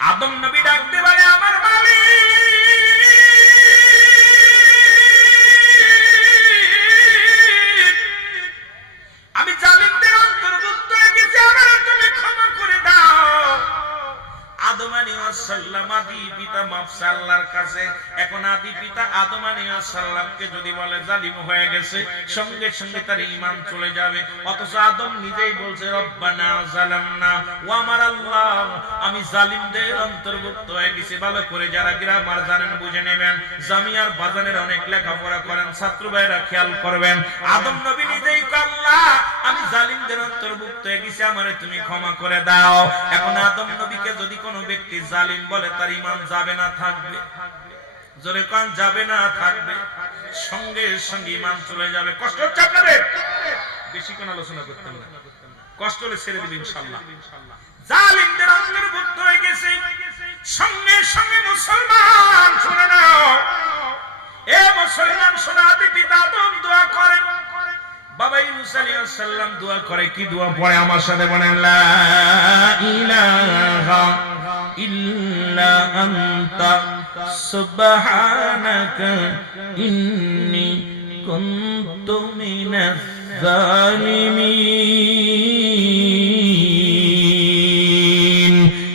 আদম নবী ডাকতে আদম যদি বলে জালিম হয়ে গেছে, সঙ্গে সঙ্গে তার ঈমান চলে যাবে। অথচ আদম নিজেই বলছে, রব্বানা জালামনা ও আমার আল্লাহ, আমি জালিমদের অন্তর্ভুক্ত হয়ে গেছি। ভালো করে যারা গ্রামার জানেন, বুঝে নেবেন। জামিয়ার বাজানের অনেক লেখাপড়া করেন, ছাত্র ভাইরা খেয়াল করবেন। আদম নবী নিজেই আল্লাহ, আমি জালিমদের অন্তর্ভুক্ত হয়ে গেছি, আমারে তুমি ক্ষমা করে দাও। এখন আদম নবীকে যদি কোনো ব্যক্তি জালিম বলে, তার ইমান যাবে না, থাকবে। জোরে কান, যাবে না, থাকবে। সঙ্গে সঙ্গে ইমান চলে যাবে। কষ্ট হচ্ছে আপনাদের? বেশি কোন আলোচনা করতেন না। কষ্ট হলে ছেড়ে দিবেন ইনশাল্লাহ জালিমদের অন্তর্ভুক্ত হয়ে গেছে। সঙ্গে সঙ্গে মুসলমান, শুনে নাও। এ মুসলমান শোনাতে পিতা আদম দোয়া করেন বাবা ইউনুস আলাইহিস সালাম দোয়া করে। কি দোয়া? পড়ে আমার সাথে বলেন, লা ইলাহা ইল্লা আনতা মিনাজ জালিমিন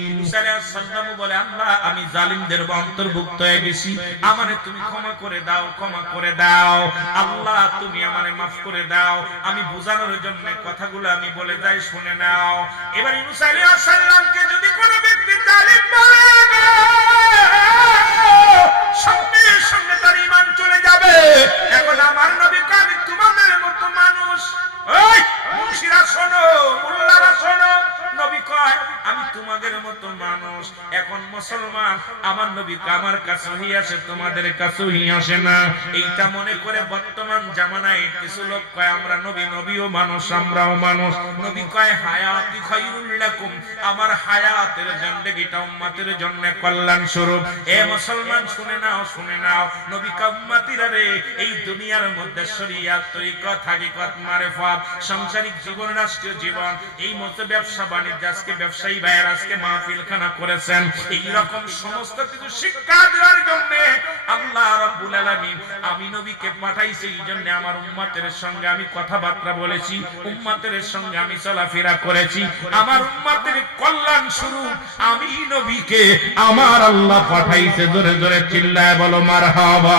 ইউনুস আলাইহিস সালাম বলে, আল্লাহ, আমি জালিমদের অন্তর্ভুক্ত হয়ে গেছি। আমারে তুমি ক্ষমা করে দাও, ক্ষমা করে দাও। আল্লাহ, তুমি আমারে মাফ করে দাও। আমি বোঝানোর জন্য কথাগুলো আমি বলে যাই, শুনে নাও। এবার ইউনুস আলাইহিস যদি কোনো ব্যক্তি জালিম বলে সঙ্গে তোমাদের মতো মানুষ। এখন মুসলমান, আমার নবী আমার কাছে আসে, তোমাদের কাছে আসে না। এইটা মনে করে বর্তমান জামানায় কিছু লোক কয়, আমরা নবী, নবীও মানুষ, আমরাও মানুষ। নবী কয়, হায়াতি খায়রুল লাকুম। আমার হায়াতের জিন্দেগিটা উম্মতের জন্য কল্যাণ স্বরূপ এ মুসলমান, শুনে নাও শুনে নাও। নবী কা উম্মতিরা রে, এই দুনিয়ার মধ্যে শরিয়াত, তরিকত, হাকিকত, মারেফত, সাংসারিক জীবন, রাষ্ট্রীয় জীবন, এই মতো ব্যবসা, বাণিজ্য, আজকে ব্যবসায়ী ভাইয়ের আজকে মাহফিল খানা করেছেন। এই রকম সমস্ত কিছু শিক্ষা দেওয়ার জন্য আল্লাহ রাব্বুল আলামিন, আমি নবীকে পাঠাইছি, এই জন্য আমার উম্মতের সঙ্গে আমি কথাবার্তা বলেছি, উম্মতের সঙ্গে আমি চলাফেরা করেছি, আমার উম্মতের কল্যাণ শুরু, আমি নবীকে আমার আল্লাহ পাঠাইছে, জোরে জোরে চিল্লায় বলো মার হাবা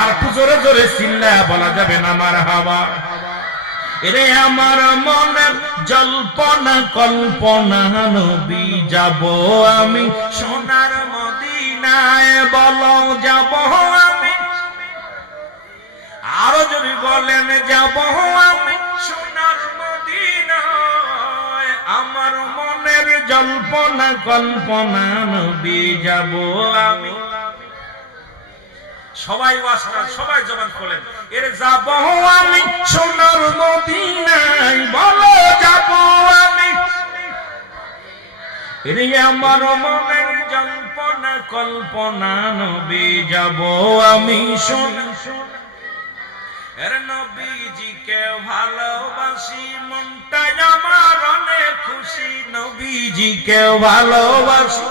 আর একটু জোরে জোরে চিল্লায় বলা যাবে না মার হাবা রে আমার মনের জল্পনা, কল্পনা, নবী যাব আমি। সোনার মদিনায় বলো, যাব আমি। আরও যদি বলেন, যাব আমি। সোনার মদিনায় আমার মনের জল্পনা, কল্পনা, নবী যাব আমি। সবাই ওয়াসটা সবাই জবান খোলেন। এর যাব আমি সোনার মদিনায়, বলো যাব আমি। রে আমার মনের জল্পনা কল্পনা, নবী যাব আমি সোনা এর নবীজিকে ভালোবাসি মনটা আমার অনেক খুশি, নবীজিকে ভালোবাসি।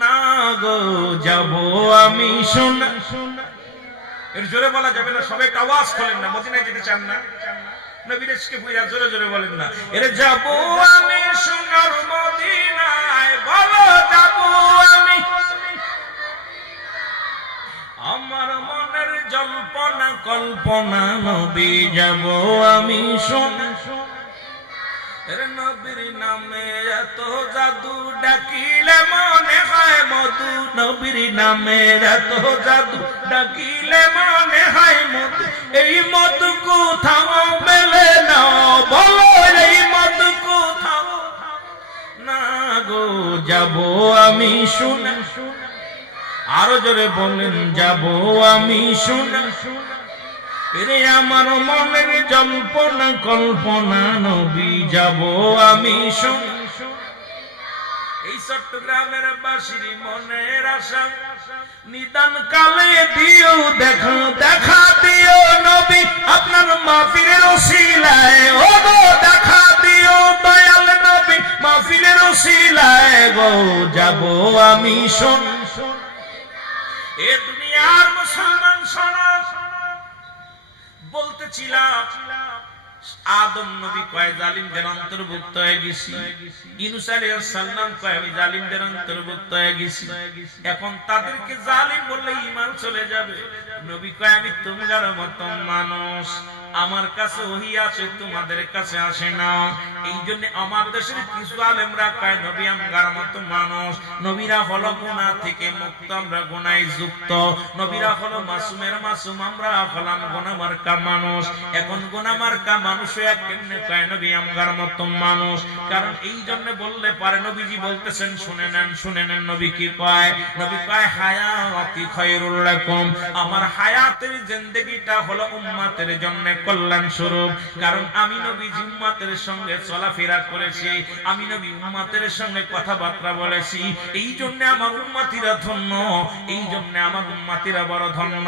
না। গো, যাব আমি শোনা। এর জোরে বলা যাবে না, সবাই একটা আওয়াজ খোলেন না, মদিনায় যেতে চান না। নবীরেশকে বুইরা জোরে জোরে বলেন না। এর যাব আমি সোনার মদিনায় কল্পনা নবী যাব আমি শোনা। নবীর নামে এত জাদু ডাকিলে মনে হয় মধু। নবীর নামে এত জাদু ডাকিলে মনে হয় মধু। এই মধু কোথাও মেলে না বলো এই মধু কোথাও। না গো, যাব আমি শুনে। শুনে আরও জোরে বলেন, যাব আমি শুনে শুনে। রে আমার মনের জল্পনা কল্পনা, নবী যাব আমি এই চট্টগ্রামের বাসির মনের আশা নিদান কালে দিও দেখা দেখা দিও নবী, আপনার ওসিলায়। ও গো দেখা দিও দয়াল নবী ওসিলায়। গো, যাব আমি শোন এ দুনিয়ার মুসলমান আদম নবী কয় জালিমদের অন্তর্ভুক্ত হয়ে গেছি। ইনুস আলাইহিস কয়, আমি জালিমদের অন্তর্ভুক্ত হয়ে গেছি। এখন তাদেরকে জালিম বললে ঈমান চলে যাবে। নবী কয়, আমি তোমার মত মানুষ। আমার কাছে ওহি আছে, তোমাদের কাছে আসে না। এই জন্য আমার দেশের কিছু আলেমরা কয়, নবী আমগার মতো মানুষ। নবীরা হলো গুনাহ থেকে মুক্ত, আমরা গুনায় যুক্ত। নবীরা হলো মাসুমের মাসুম, আমরা হলাম গুনামার্কা মানুষ। এখন গুনামার্কা মানুষ হয়ে কেমনে কয়, নবী আমগার মতো মানুষ। কারণ এই জন্য বললে পারে, নবীজি বলতেছেন, শুনে নেন শুনে নেন, নবী কি কয়? নবী কয়, হায়াতি খায়রুল লাকুম। আমার হায়াতের জিন্দেগিটা হলো উম্মতের জন্য কল্যাণ স্বরূপ কারণ আমি নবী উম্মতের সঙ্গে চলাফেরা করেছি, আমি নবী উম্মতের সঙ্গে কথাবার্তা বলেছি। এই জন্য আমার উম্মতিরা ধন্য, এই জন্য আমার উম্মতিরা বড় ধন্য।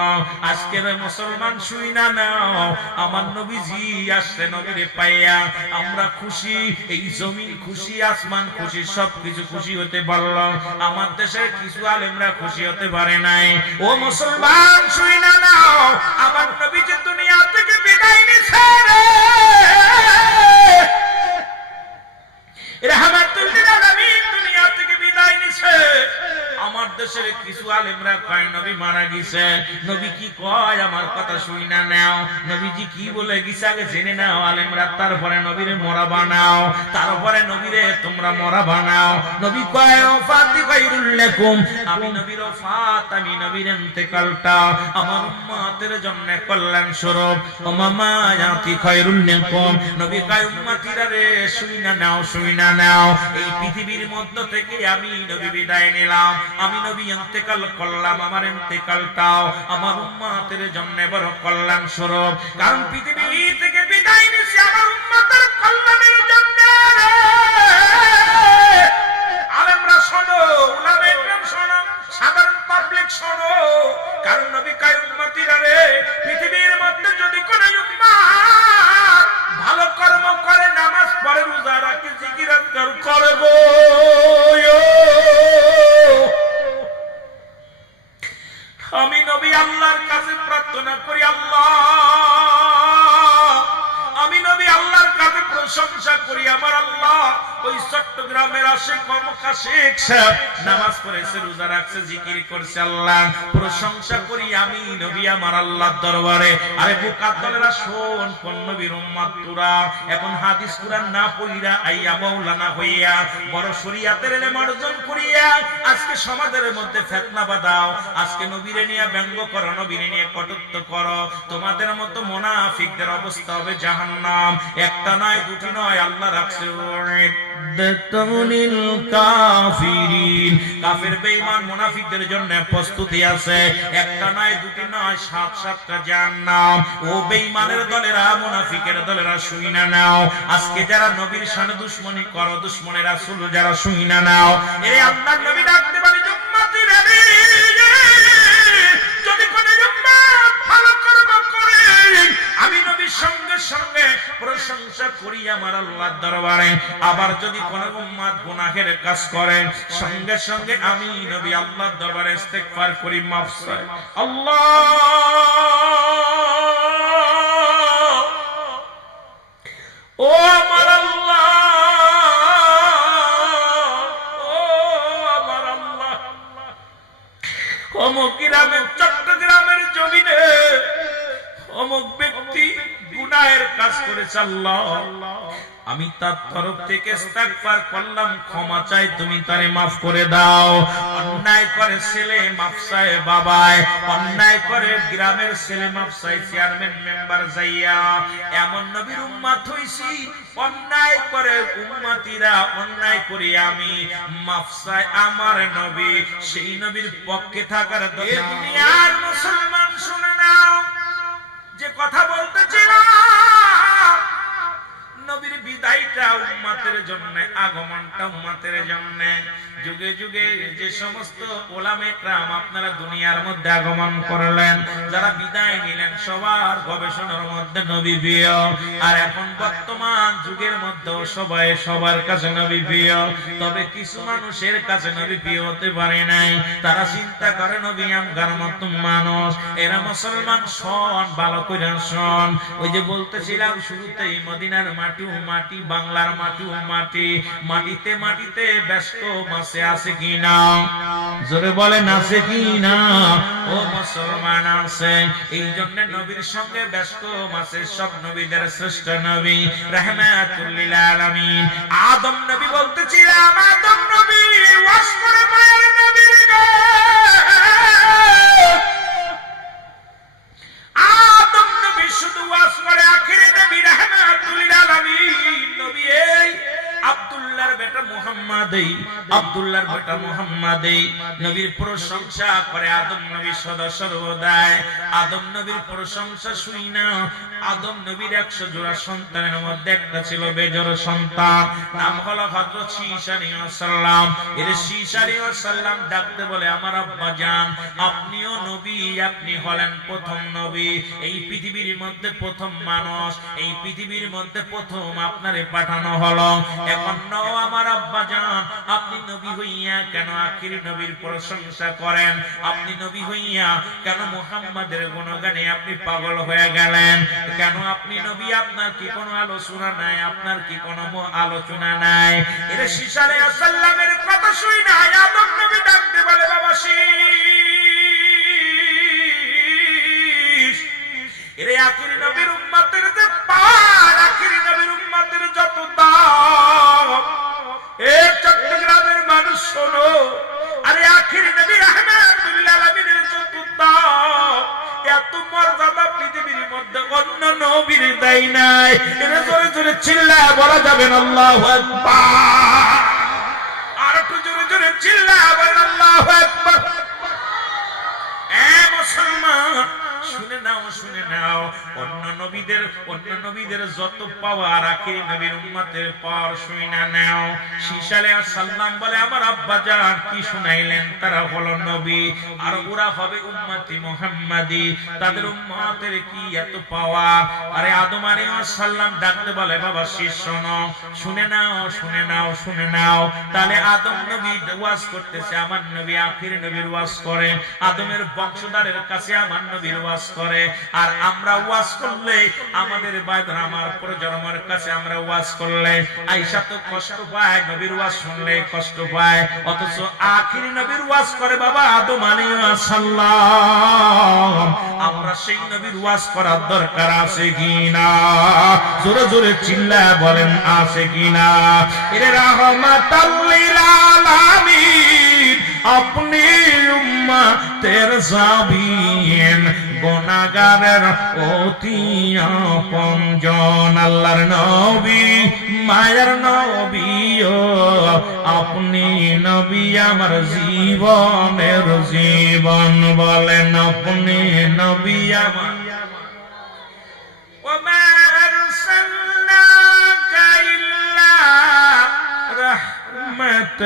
আজকের মুসলমান শুই না নাও, আমার নবীজি আসছে নবীরে পাইয়া। আমরা খুশি, এই জমিন খুশি, আসমান খুশি, সবকিছু খুশি হতে পারলাম আমার দেশের কিছু আলেমরা খুশি হতে পারে নাই। ও মুসলমান, শুই না নাও, আমার লিল আলামিন দুনিয়া থেকে বিদায় নিছে। আমার দেশের কিছু আলেমরা কয়, নবী মারা গেছে। নবী কি কয়, আমার কথা শুই না নাও। নবীজি কি বলে, গেছে আগে জেনে নাও আলেমরা, তারপরে নবীরে মরা বানাও। তারপরে নবীরে তোমরা মরা বানাও। নবী কয় ওফাতি গায়রুল লাকুম। আমি নবীর ওফাত, আমি নবীর ইন্তেকালটা আমার উম্মতের জন্য কল্যাণ স্বরূপ ও মামা ইয়াতি খায়রুল লাকুম। নবী কয়, উম্মতিরা রে, শুই না নাও, শুই না নাও। এই পৃথিবীর মধ্য থেকে আমি নবী বিদায় নিলাম। আমি নবী ইন্তেকাল করলাম, আমার ইন্তেকালটাও আমার উম্মতের জন্য বড় কল্যাণ স্বরূপ কারণ পৃথিবী থেকে বিদায় নিছি আমার উম্মতের কল্যাণের জন্য। আলেমরা শোনো উলামা ইকরাম শোনো, সাধারণ পাবলিক শোনো। কারণ নবী কায় উম্মতিরা রে পৃথিবীর মধ্যে যদি কোন উম্মাত ভালো কর্ম করে, নামাজ পড়ে, রোজা রাখে, জিকির করে গো চট্টগ্রামের নামাজ পড়েছে, রোজা রাখছে, জিকির করছে, আল্লাহ প্রশংসা করি আমি নবী আমার আল্লাহর দরবারে। আরে বুকার দলেরা শোন, কোন নবীর এখন হাদিস কুরআন না পড়িরা, আইয়া মাওলানা হইয়া, বড় শরীয়তের এলেম অর্জন করিয়া, আজকে সমাজের মধ্যে ফেতনা বাদাও আজকে নবীরে নিয়ে ব্যঙ্গ করো, নবীরে নিয়ে কটুক্ত করো। তোমাদের মতো মোনাফিকদের অবস্থা হবে জাহান্নাম। একটা নয়, দুটি নয়, আল্লাহ রাখছে একটা নয়, দুটি নয়, সাত সাতটা জাহান্নাম। ও বেঈমানের দলেরা, মুনাফিকের দলেরা শুই না নাও। আজকে যারা নবীর সামনে দুশ্মনী করো, দুশ্মনের রাসূল যারা শুইনা নাও। এই আল্লাহর নবী ডাকতে পারে সঙ্গে সঙ্গে প্রশংসা করি আমার আল্লাহর দরবারে। আবার যদি কোন উম্মত গুনাহের কাজ করে, সঙ্গে সঙ্গে আমি নবী আল্লাহর দরবারে ইস্তেগফার করি, মাফ চাই। আল্লাহ! ও আমার আল্লাহ! ও আমার আল্লাহ! অমুক গ্রামের চট্টগ্রামের জমিনে অমুক ব্যক্তি গুনাহের কাজ করেছে আল্লাহ। আমি তার তরফ থেকে করলাম, ক্ষমা চাই, তুমি তারে মাফ করে দাও। অন্যায় করে ছেলে মাফ চায় বাবায়, অন্যায় করে গ্রামের ছেলে মাফ চাই চেয়ারম্যান মেম্বার যাইয়া। এমন নবীর উম্মাত হইছি, অন্যায় করে উম্মাতিরা অন্যায় করি আমি। মাফ চাই আমার নবী, সেই নবীর পক্ষে থাকার দুনিয়ার মুসলমান, শুনে নাও। যে কথা বলতেছিলাম নবীর বিদায়টা উম্মাতের জন্য, আগমনটা উম্মাতের জন্য। যুগে যুগে যে সমস্ত ওলামে ক্রাম আপনারা দুনিয়ার মধ্যে আগমন করলেন, যারা বিদায় নিলেন, সবার গবেষণার মধ্যে নবী প্রিয়। আর এখন বর্তমান যুগের মধ্যে সবাই সবার কাছে নবী প্রিয়। তবে কিছু মানুষের কাছে নবী প্রিয় হতে পারে নাই। তারা চিন্তা করে, নবী আমগার মতো মানুষ। এরা মুসলমান সন ভালো করে শোন। ওই যে বলতেছিলাম শুরুতেই, মদিনার মাটিও মাটি, বাংলার মাটিও মাটি, মাটিতে মাটিতে ব্যস্ত মাসে আছে কি না? জোরে বলেন, আছে কি না? ও মুসলমান আছে, এই জন্য নবীর সঙ্গে ব্যস্ত মাসে সব নবীদের শ্রেষ্ঠ নবী, রহমাতুল্লিল আলামিন। আদম নবী বলতেছিলাম, আদম নবী ওয়াস করে মায়ের নবীর। আদম নবী শুধু ওয়াজ করে, আখিরে নবী রাহমাতুল আলামিন। নবী এই আব্দুল্লাহর বেটা মুহাম্মদ এই, আব্দুল্লাহর বেটা মুহাম্মদ এই। নবীর প্রশংসা করে, আদম নবী সদা সর্বদাই। আদম নবীর প্রশংসা শুই না আদম নবীর একশো জোড়া সন্তানের মধ্যে একটা ছিল বেজর সন্তান, নাম হলো এর ডাকতে বলে, আমার আব্বা জান, আপনিও নবী, আপনি হলেন প্রথম নবী। এই পৃথিবীর মধ্যে প্রথম মানুষ, এই পৃথিবীর মধ্যে প্রথম আপনারে পাঠানো হলো। এখন আমার আব্বা জান, আপনি নবী হইয়া কেন আখির নবীর প্রশংসা করেন? আপনি নবী হইয়া কেন মোহাম্মদের গুণগানে আপনি পাগল হয়ে গেলেন? কেন আপনি নবী? আপনার কি কোনো আলোচনা নাই? আপনার কি কোনো আলোচনা নাই? এর শিশালে আসাল্লামের কথা শুই না, আদম নবী ডাকতে বলে, বাবা শীষ এরে আখিরি নবীর উম্মতের যে পার আখিরি নবীর উম্মতের যত দাম, এ চট্টগ্রামের মানুষ শোনো, আরে আখিরি নবী রাহমাতুল্লাহ আলামিনের যত দাম, এত মর্যাদা মধ্যে অন্য নবীর দেয় নাই। এর জোরে জোরে চিল্লা বলা যাবে আল্লাহ আকবার। অন্য নবীদের যত পাওয়ার আখিরি নবীর উম্মতের পাওয়ার শুই না নাও। শিশালে সাল্লাম বলে, আমার আব্বা জান, কি শুনাইলেন? তারা হলো নবী। আর ওরা হবে উম্মতি মুহাম্মাদি। তাদের উম্মতের কি এত পাওয়ার? আরে আদম আলাইহিস ডাকতে বলে, বাবা শিষ্য শোনো। শুনে নাও শুনে নাও শুনে নাও। তাহলে আদম নবী ওয়াজ করতেছে, আমার নবী আখির নবীর ওয়াজ করে। আদমের বংশধরের কাছে আমার নবীর ওয়াজ করে। আর আমরা ওয়াজ করলে আমাদের বাইদর আমার প্রজন্মের কাছে আমরা ওয়াজ করলে, আইসা তো কষ্ট পায়, নবীর ওয়াজ শুনলে কষ্ট পায়, অথচ আখির নবীর ওয়াজ করে বাবা আদম আলাইহিস সালাম আমরা সেই নবীর ওয়াজ করার দরকার আছে কিনা? জোরে জোরে চিল্লা বলেন, আছে কিনা? এর রহমাতাল্লিল আলামিন, আপনি উম্মতের জাবিন। গুনাহগারের অতি আপনজন আল্লাহর নবী মায়ের নবী ও আপনি নবী আমার জীবনের জীবন বলেন আপনি নবী আমার وما أرسلناك إلا رحمة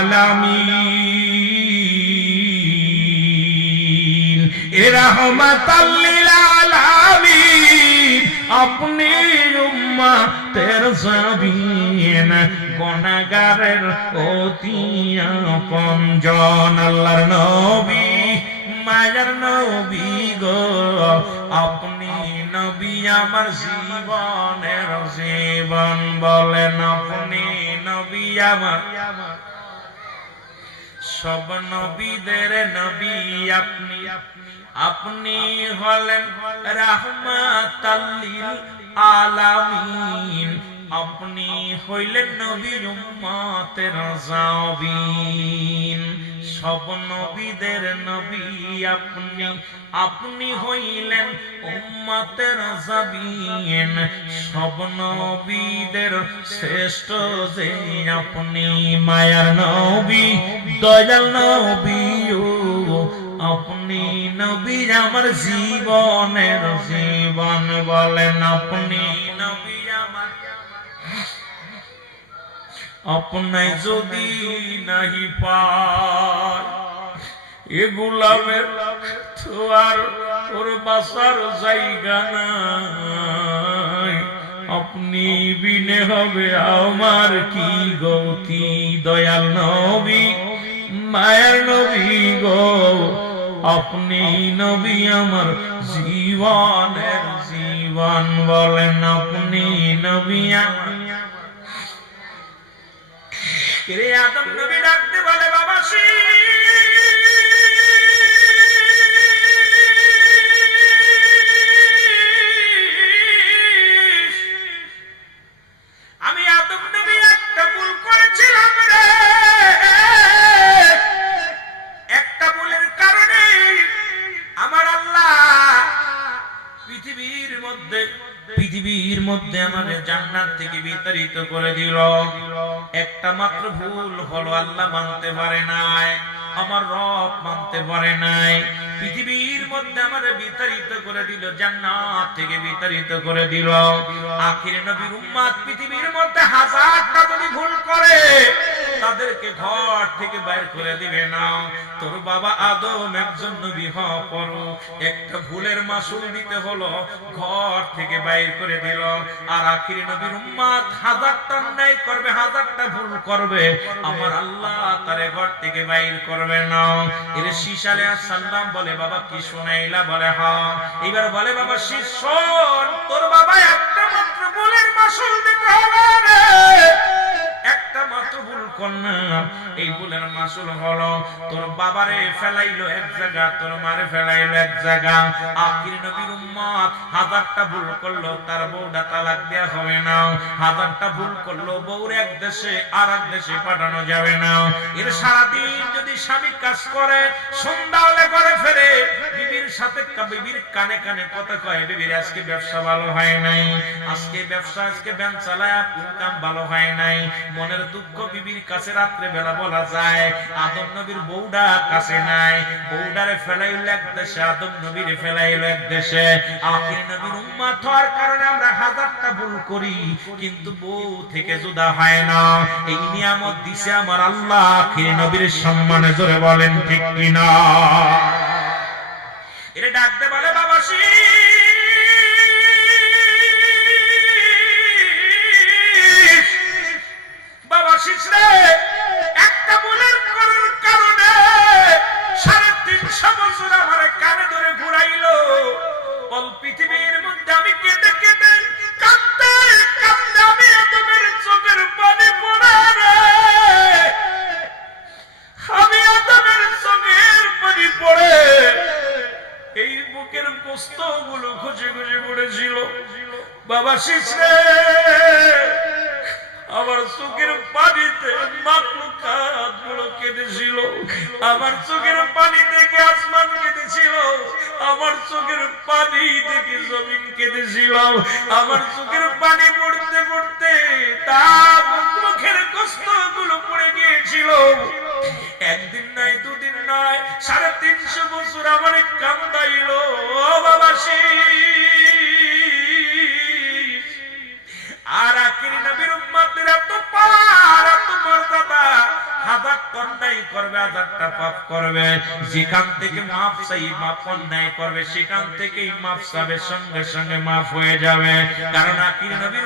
للعالمين আপনি উম্মতের সাবিন গুনাহগারের অতি আপন জন। আল্লাহর নবী, মায়ার নবী গো, আপনি নবী আমার জীবনের জীবন বলেন, আপনি নবী আমার। সব নবীদের নবী আপনি আপনি। হলেন রাহমাতাল্লিল আলামিন। আপনি হইলেন নবী উম্মতের জাবিন সব নবীদের নবী আপনি। আপনি হইলেন উম্মতের জাবিন। সব নবীদের শ্রেষ্ঠ যে আপনি। মায়ার নবী, দয়াল নবী আপনি নবীর আমার জীবনের জীবন বলেন, আপনি নবীর আমার আপনাই যদি নাহি পার এ গোলামের তো আর ওর বাসার জায়গা নাই। আপনি বিনে হবে আমার কি গতি? দয়াল নবী, মায়ের নবী গো আপনি নবী আমার জীবনের জীবন বলেন, আপনি নবী আমার আদম নবী ডাকতে বলে, বাবা শীষ। পৃথিবীর মধ্যে আমাদের জান্নাত থেকে বিতাড়িত করে দিল। একটা মাত্র ভুল হলো আল্লাহ মানতে পারে নাই, আমার রব মানতে পারে নাই। পৃথিবীর মধ্যে আমার বিতাড়িত করে দিল, জান্নাত থেকে বিতাড়িত করে দিল। আখির নবীর উম্মাদ পৃথিবীর মধ্যে হাজারটা যদি ভুল করে তাদেরকে ঘর থেকে বাইর করে দিবে না। তোর বাবা আদম একজন নবী পরও একটা ভুলের মাসুল দিতে হলো, ঘর থেকে বাইর করে দিল। আর আখির নবীর উম্মাদ হাজারটা অন্যায় করবে, হাজারটা ভুল করবে। আমার আল্লাহ তারে ঘর থেকে বাইর করবে না। এর শিশালে সাল্লাম বলে, বাবা, কি শুনাইলা? বলে হ্যাঁ। এবার বলে, বাবা শিষ্য তোর বাবা একটা মাত্র ভুলের মাসুল দিতে হবে কন্যা, এই ভুলের মাসুল হলো, তোর বাবারে ফেলাইলো এক জায়গা, তোর মারে ফেলাইলো এক জায়গা। আখির নবীর উম্মত, হাজারটা ভুল করল, তার বউটা তালাক দেয়া হবে না। হাজারটা ভুল করল, বউর এক দেশে আর এক দেশে পাঠানো যাবে না। এর সারাদিন যদি স্বামী কাজ করে, সন্ধ্যা হলে করে ফেরে, বিবির সাথে বিবির কানে কানে কথা কয়, বিবির, আজকে ব্যবসা ভালো হয় নাই। আজকে ব্যবসা, আজকে ব্যাংক চালায় ইনকাম ভালো হয় নাই। মনের দুঃখ বিবির কাছে রাত্রে বেলা বলা যায়, আদম নবীর বউডা কাছে নাই। বউডারে ফেলাইল এক দেশে, আদম নবীর ফেলাইল এক দেশে। আখির নবীর উম্মাত হওয়ার কারণে আমরা হাজারটা ভুল করি, কিন্তু বউ থেকে জুদা হয় না। এই নিয়ামত দিছে আমার আল্লাহ, আখির নবীর সম্মানে জোরে বলেন ঠিক কিনা? এটা ডাকতে বলে বাবা শীষ। একদিন নয়, দুদিন নয়, সাড়ে তিনশো বছর আমার কান্দাইল বাবা আর আখিরি নবীর উম্মতের এত পার এত মর্যাদা, হাজার যেখান থেকে মাপ চাই, মাপ অন্যায় করবে, সেখান থেকেই মাপ সঙ্গে সঙ্গে মাফ হয়ে যাবে। কারণ আখিরি নবীর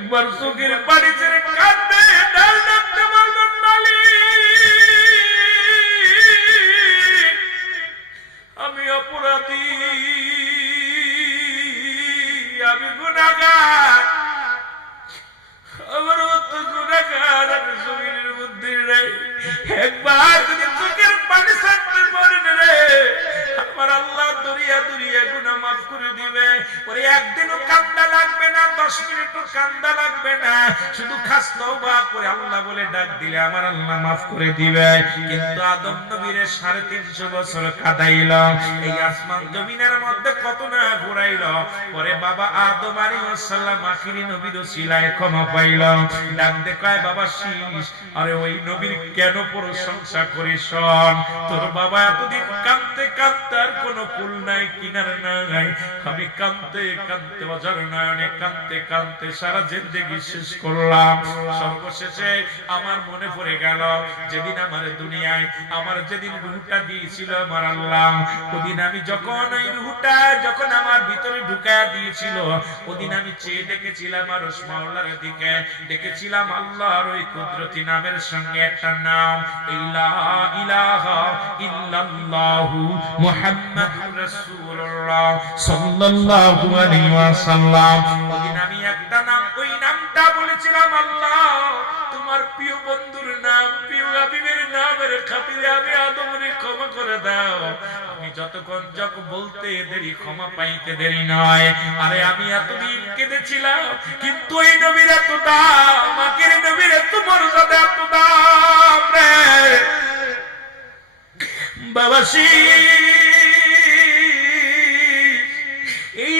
একবার চোখের পানি ছেড়ে কাঁদবে ডাল ডাকতে বলবেন মালিক আমি অপরাধী। আমি গুণাগার আমার মতো গুণাগার আমি জমিনের বুদ্ধি নেই। একবার যদি চোখের পানি ছাড়তে পারেন রে, আমার আল্লাহ মাফ করে দিবে ওরে একদিনও কান্না লাগবে না, দশ মিনিটও কান্দা লাগবে না। শুধু খাস করে আল্লাহ বলে ডাক দিলে আমার আল্লাহ মাফ করে দিবে। কিন্তু আদম নবীরে সাড়ে তিনশো বছর এই আসমান জমিনের মধ্যে কত না ঘুরাইল। পরে বাবা আদম আখিরি নবীর ওসিলায় ক্ষমা পাইল। ডাক দেখায় বাবা শীষ আরে ওই নবীর কেন প্রশংসা করি শোন তোর বাবা এতদিন কাঁদতে কাঁদতে আর কোনো কুল নাই, কিনার নাই। আমি কাঁদতে কাঁদতে অজার নয়নে কাঁদতে কাঁদতে সারা জিন্দগি শেষ করলাম। সর্বশেষে আমার মনে পড়ে গেল, যেদিন আমার দুনিয়ায়, আমার যেদিন রুহটা দিয়েছিল আমার আল্লাহ, ওদিন আমি যখন ওই রুহটা, যখন আমার ভিতরে ঢুকায় দিয়েছিল, ওদিন আমি চেয়ে দেখেছিলাম আর মাওলার দিকে, দেখেছিলাম আল্লাহর ওই কুদরতি নামের সঙ্গে একটা নাম ইলা ইলাহা ইল্লাল্লাহু মুহাম্মাদুর রাসূলুল্লাহ। সাল্লাল্লাহু আলাইহি ওয়াসাল্লাম। আমি একটা নাম, ওই নামটা বলেছিলাম, আল্লাহ, তোমার প্রিয় বন্ধুর নাম, প্রিয় হাবিবের নামের খাতিরে আমি আদমরে ক্ষমা করে দাও। আমি যতক্ষণ যক বলতে দেরি, ক্ষমা পাইতে দেরি নয়। আরে আমি এতদিন কেঁদেছিলাম, কিন্তু এই নবীর এত দাম মাকের নবীর এত মর্যাদা, এত দাম রে। বাবা এই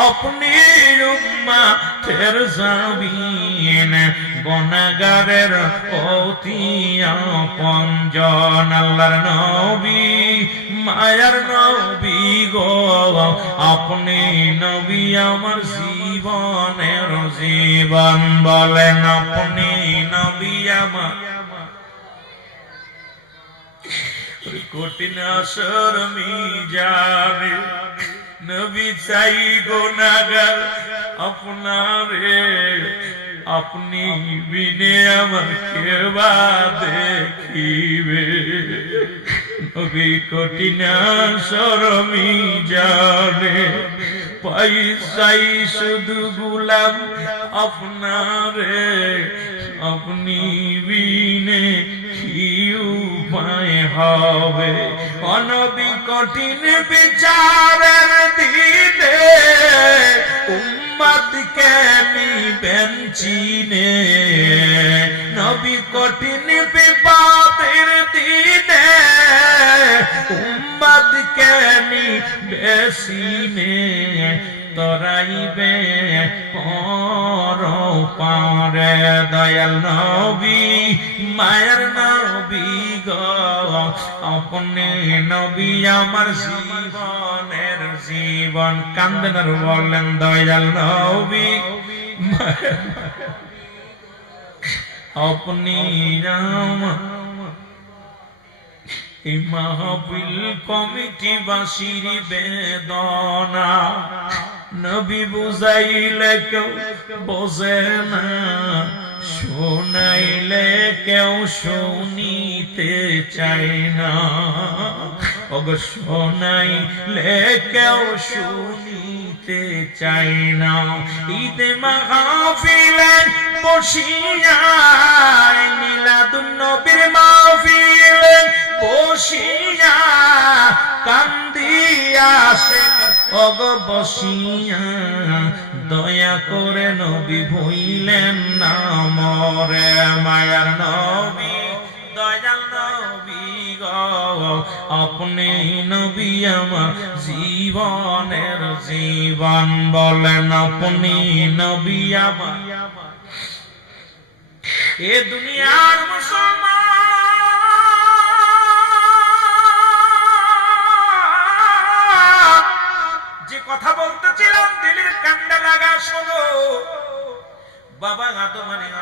আপনি উম্মা ফের যাবিন গনাগারের অতি আপনজন আল্লাহর নবী মায়ার নবী গো আপনি নবী আমার জীবনের জীবন বলেন আপনি নবী আমার কঠিন আসর মিজানে নবী চাই গোনাগার আপনারে। আপনি বিনে আমার কেবা দেখিবে। নবী কঠিন সরমি জানে। পয়সাই শুধু গুলাম আপনারে। আপনি বিনে কি উপায় হবে। অনবী কঠিন বিচারের দিনে উম্মতকে নিবেন চিনে। নবী কঠিন বিপদের দিনে উম্মতকে নিবে সিনে তরাইবে পারে দয়াল নবী, মায়ের নবী গ আপনি নবী আমার জীবনের জীবন কান্দেনার বললেন দয়াল নবী। আপনি রাম এই মাহফিল কমিটি বাসির বেদনা। নবী বুঝাইলে কেউ বোঝে না, শোনাইলে কেউ শুনিতে চায় না। অগ শোনাইলে কেউ শুনিতে চায় না। ঈদ মাহফিলে বসিয়া মিলাদুন নবীর মাহফিলে বসিয়া কান্দিয়া অগ বসিয়া দয়া করে নবী ভইলেন না মরে মায়ার নবী, দয়াল নবী গো। আপনি নবী আমার জীবনের জীবন বলেন, আপনি নবী আমার। এ দুনিয়ার মুসলমান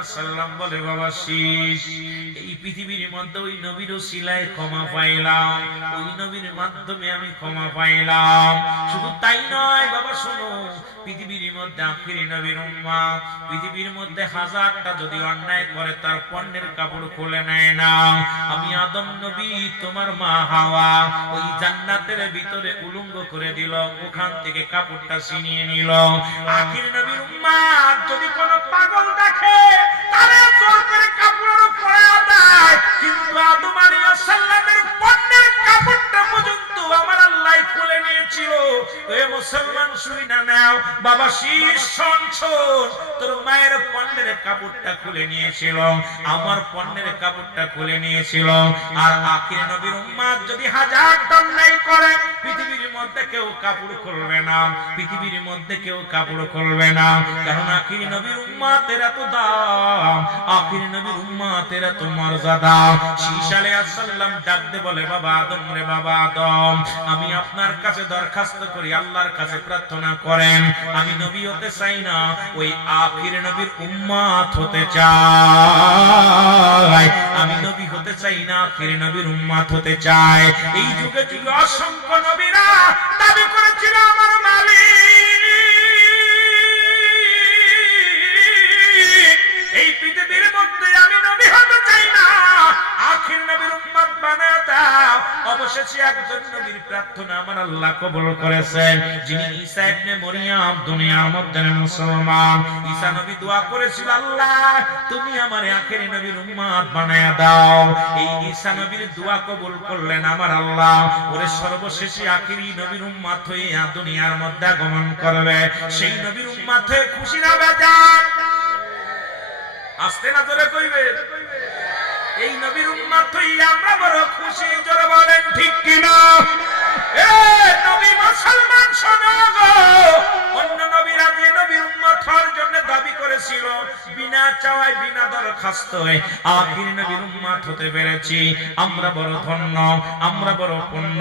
সাল্লাম বলে বাবা শীষ। পৃথিবীর মধ্যে ওই নবীর শিলায় ক্ষমা পাইলাম। ওই নবীর মাধ্যমে আমি ক্ষমা পাইলাম। শুধু তাই নয়, বাবা, শোনো, পৃথিবীর মধ্যে আখিরি নবীর উম্মা, পৃথিবীর মধ্যে হাজারটা যদি অন্যায় করে, তার পণ্যের কাপড় খুলে নেয় না। আমি আদম নবী, তোমার মা হাওয়া, ওই জান্নাতের ভিতরে উলঙ্গ করে দিল, ওখান থেকে কাপড়টা ছিনিয়ে নিল। আখির নবীর উম্মা, যদি কোনো পাগল দেখে, তারে জোর করে কাপড়ের কিন্তু আদম আলী সালামের পণ্যের কাপড়টা পর্যন্ত আমার আল্লাহ খুলে নিয়েছিল। এ মুসলমান শুই না নাও। বাবা শোন শোন। তোর মায়ের পণ্যের কাপড়টা খুলে নিয়েছিল। আমার পণ্যের কাপড়টা খুলে নিয়েছিল। আর আখির নবীর উম্মাদ যদি হাজার অন্যায় করে, পৃথিবীর মধ্যে কেউ কাপড় খুলবে না। পৃথিবীর মধ্যে কেউ কাপড় খুলবে না। কারণ আখির নবীর উম্মাতের এত দাম। আখির নবীর উম্মাতের এত মর্যাদা। শীষ আলাইহিস ডাকতে বলে, বাবা, আদম রে বাবা, আদম। আমি আপনার কাছে দরখাস্ত করি, আল্লাহর কাছে প্রার্থনা করেন। আমি নবী হতে চাই না, ওই আখির নবীর উম্মাত হতে চাই। আমি নবী হতে চাই না, আখির নবীর উম্মাত হতে চাই। এই যুগে যুগে অসংখ্য নবীরা দাবি করেছিল, আমার মালিক অবশেষে একজন নবীর প্রার্থনা আমার আল্লাহ কবুল করেছেন। যিনি ঈসা ইবনে মরিয়ম, দুনিয়ার মধ্যে মুসলমান। ঈসা নবী দোয়া করেছিল, আল্লাহ, তুমি আমার আখির নবীর উম্মত বানায় দাও। এই ঈসা নবীর দোয়া কবুল করলেন আমার আল্লাহ। ওরে সর্বশেষে আখিরি নবীর উম্মত হয়ে দুনিয়ার মধ্যে আগমন করবে। সেই নবীর উম্মত হয়ে খুশি না বেজান আসতে না জোরে কইবে এই নবীর উম্মত হইয়া আমরা বড় খুশি, জোরে বলেন ঠিক কিনা? এ নবী মুসলমান শোনো গো। অন্য নবীরা যে নবীর উম্মত হওয়ার জন্য দাবি করেছিল, বিনা চাওয়ায়, বিনা দরখাস্ত হয়ে আখির নবীর উম্মত হতে পেরেছি। আমরা বড় ধন্য, আমরা বড় পুণ্য।